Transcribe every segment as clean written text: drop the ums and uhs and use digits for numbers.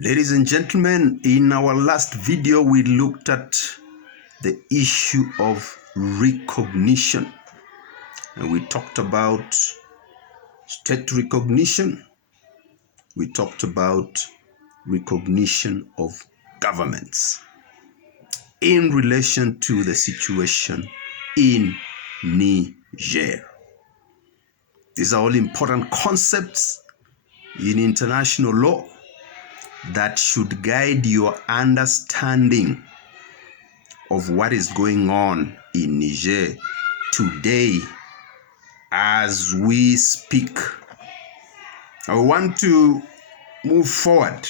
Ladies and gentlemen, in our last video, we looked at the issue of recognition. And we talked about state recognition. We talked about recognition of governments in relation to the situation in Niger. These are all important concepts in international law that should guide your understanding of what is going on in Niger today as we speak. I want to move forward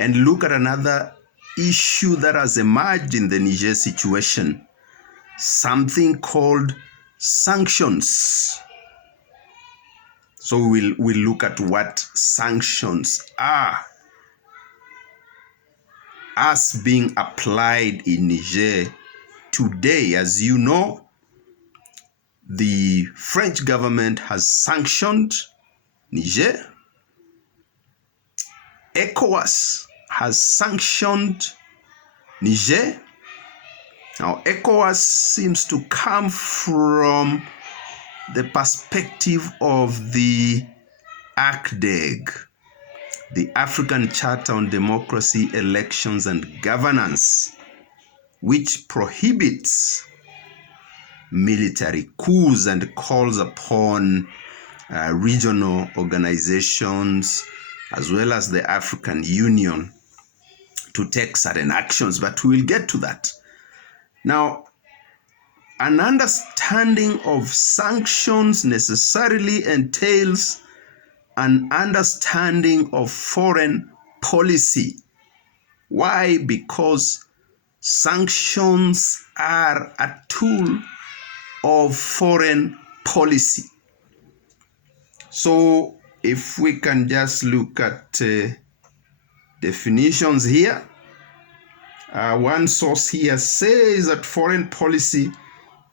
and look at another issue that has emerged in the Niger situation, something called sanctions. So we'll look at what sanctions are as being applied in Niger today. As you know, the French government has sanctioned Niger. ECOWAS has sanctioned Niger. Now, ECOWAS seems to come from the perspective of the ACDEG, the African Charter on Democracy, Elections and Governance, which prohibits military coups and calls upon regional organizations as well as the African Union to take certain actions, but we will get to that. Now, an understanding of sanctions necessarily entails an understanding of foreign policy. Why? Because sanctions are a tool of foreign policy. So if we can just look at definitions here. One source here says that foreign policy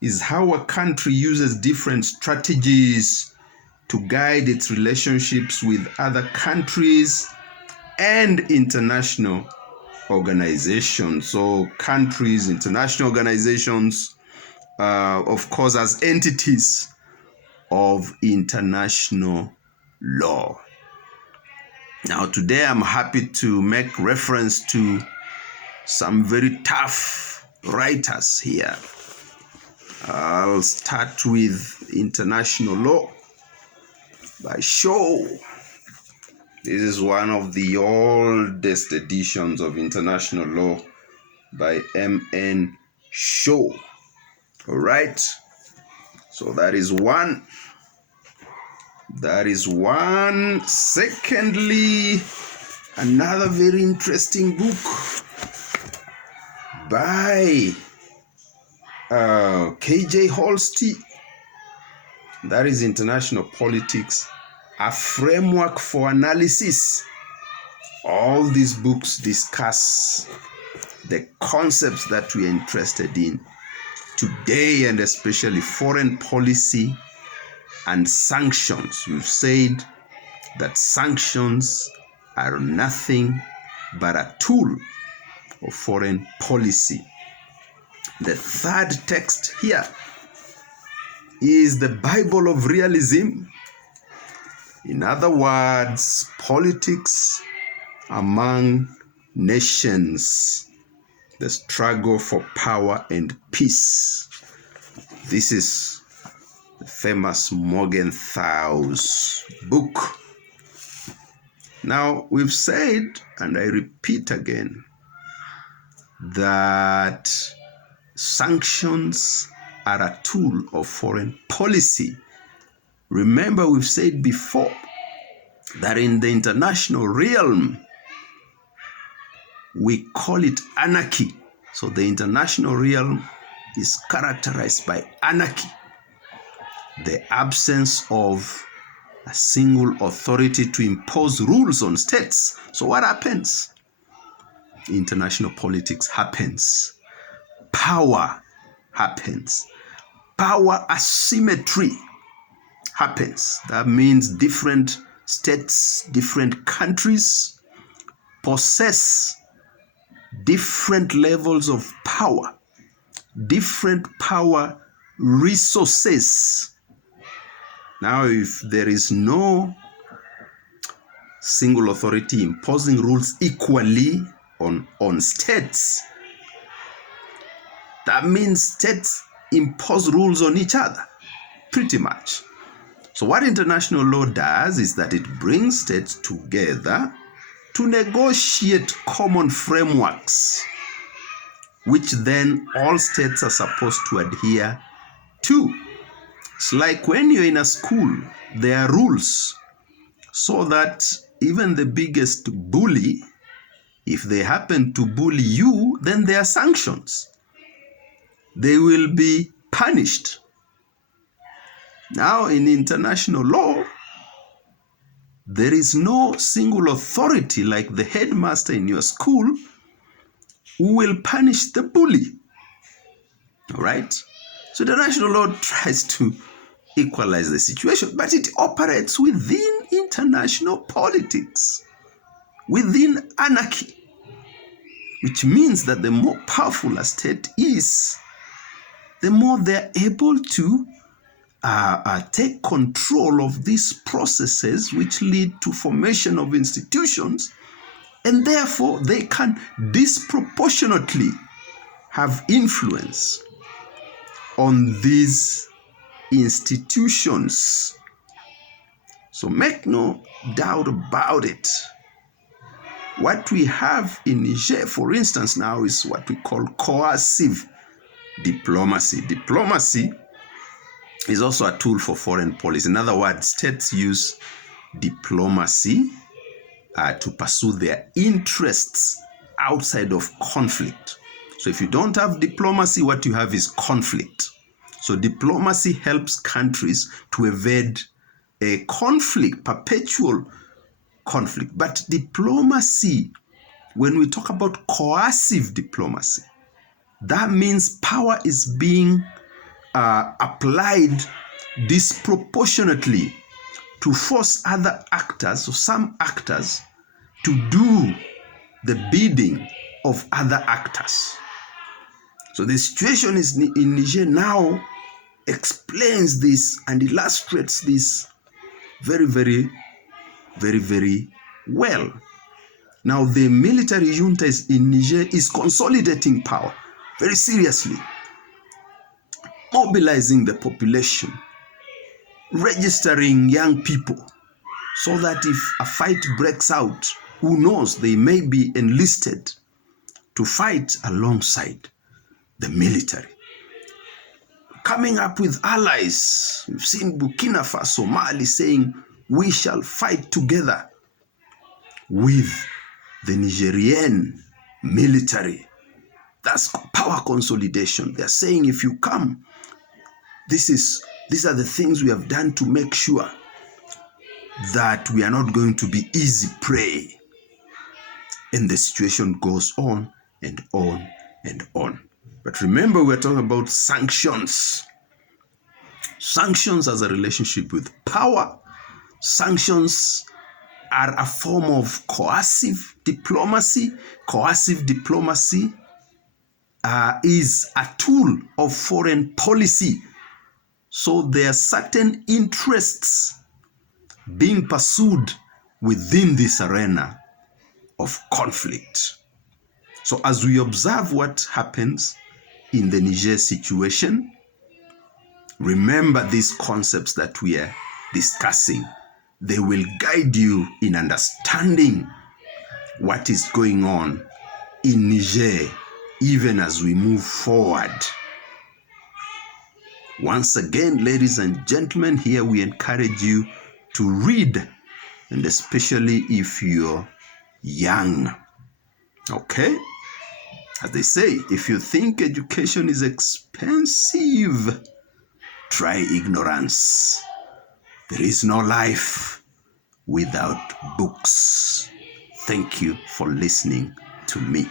is how a country uses different strategies to guide its relationships with other countries and international organizations. So countries, international organizations, of course, as entities of international law. Now, today I'm happy to make reference to some very tough writers here. I'll start with international law by Shaw. This is one of the oldest editions of international law by M.N. Shaw. All right. So that is one. That is one. Secondly, another very interesting book by K.J. Holsti. That is International Politics, a Framework for Analysis. All these books discuss the concepts that we are interested in today, and especially foreign policy and sanctions. We've said that sanctions are nothing but a tool of foreign policy. The third text here is the Bible of Realism. In other words, politics among nations, the struggle for power and peace. This is the famous Morgenthau's book. Now, we've said, and I repeat again, that sanctions are a tool of foreign policy. Remember, we've said before that in the international realm, we call it anarchy. So the international realm is characterized by anarchy, the absence of a single authority to impose rules on states. So what happens? International politics happens. Power happens. Power asymmetry happens. That means different states, different countries possess different levels of power, different power resources. Now, if there is no single authority imposing rules equally on states, that means states impose rules on each other, pretty much. So what international law does is that it brings states together to negotiate common frameworks, which then all states are supposed to adhere to. It's like when you're in a school, there are rules so that even the biggest bully, if they happen to bully you, then there are sanctions. They will be punished. Now, in international law, there is no single authority like the headmaster in your school who will punish the bully. All right? So the international law tries to equalize the situation, but it operates within international politics, within anarchy, which means that the more powerful a state is, the more they're able to take control of these processes which lead to formation of institutions, and therefore they can disproportionately have influence on these institutions. So make no doubt about it. What we have in Niger, for instance, now is what we call coercive diplomacy. Diplomacy is also a tool for foreign policy. In other words, states use diplomacy to pursue their interests outside of conflict. So if you don't have diplomacy, what you have is conflict. So diplomacy helps countries to evade a conflict, perpetual conflict. But diplomacy, when we talk about coercive diplomacy, that means power is being applied disproportionately to force other actors or some actors to do the bidding of other actors. So the situation in Niger now explains this and illustrates this very, very, very, very well. Now the military junta in Niger is consolidating power very seriously, mobilizing the population, registering young people, so that if a fight breaks out, who knows, they may be enlisted to fight alongside the military. Coming up with allies. We've seen Burkina Faso, Mali saying, we shall fight together with the Nigerian military. That's power consolidation. They're saying, if you come, these are the things we have done to make sure that we are not going to be easy prey. And the situation goes on and on and on. But remember, we're talking about sanctions. Sanctions as a relationship with power. Sanctions are a form of coercive diplomacy. Coercive diplomacy is a tool of foreign policy. So there are certain interests being pursued within this arena of conflict. So as we observe what happens in the Niger situation, remember these concepts that we are discussing. They will guide you in understanding what is going on in Niger, even as we move forward. Once again, ladies and gentlemen, here we encourage you to read, and especially if you're young. Okay? As they say, if you think education is expensive, try ignorance. There is no life without books. Thank you for listening to me.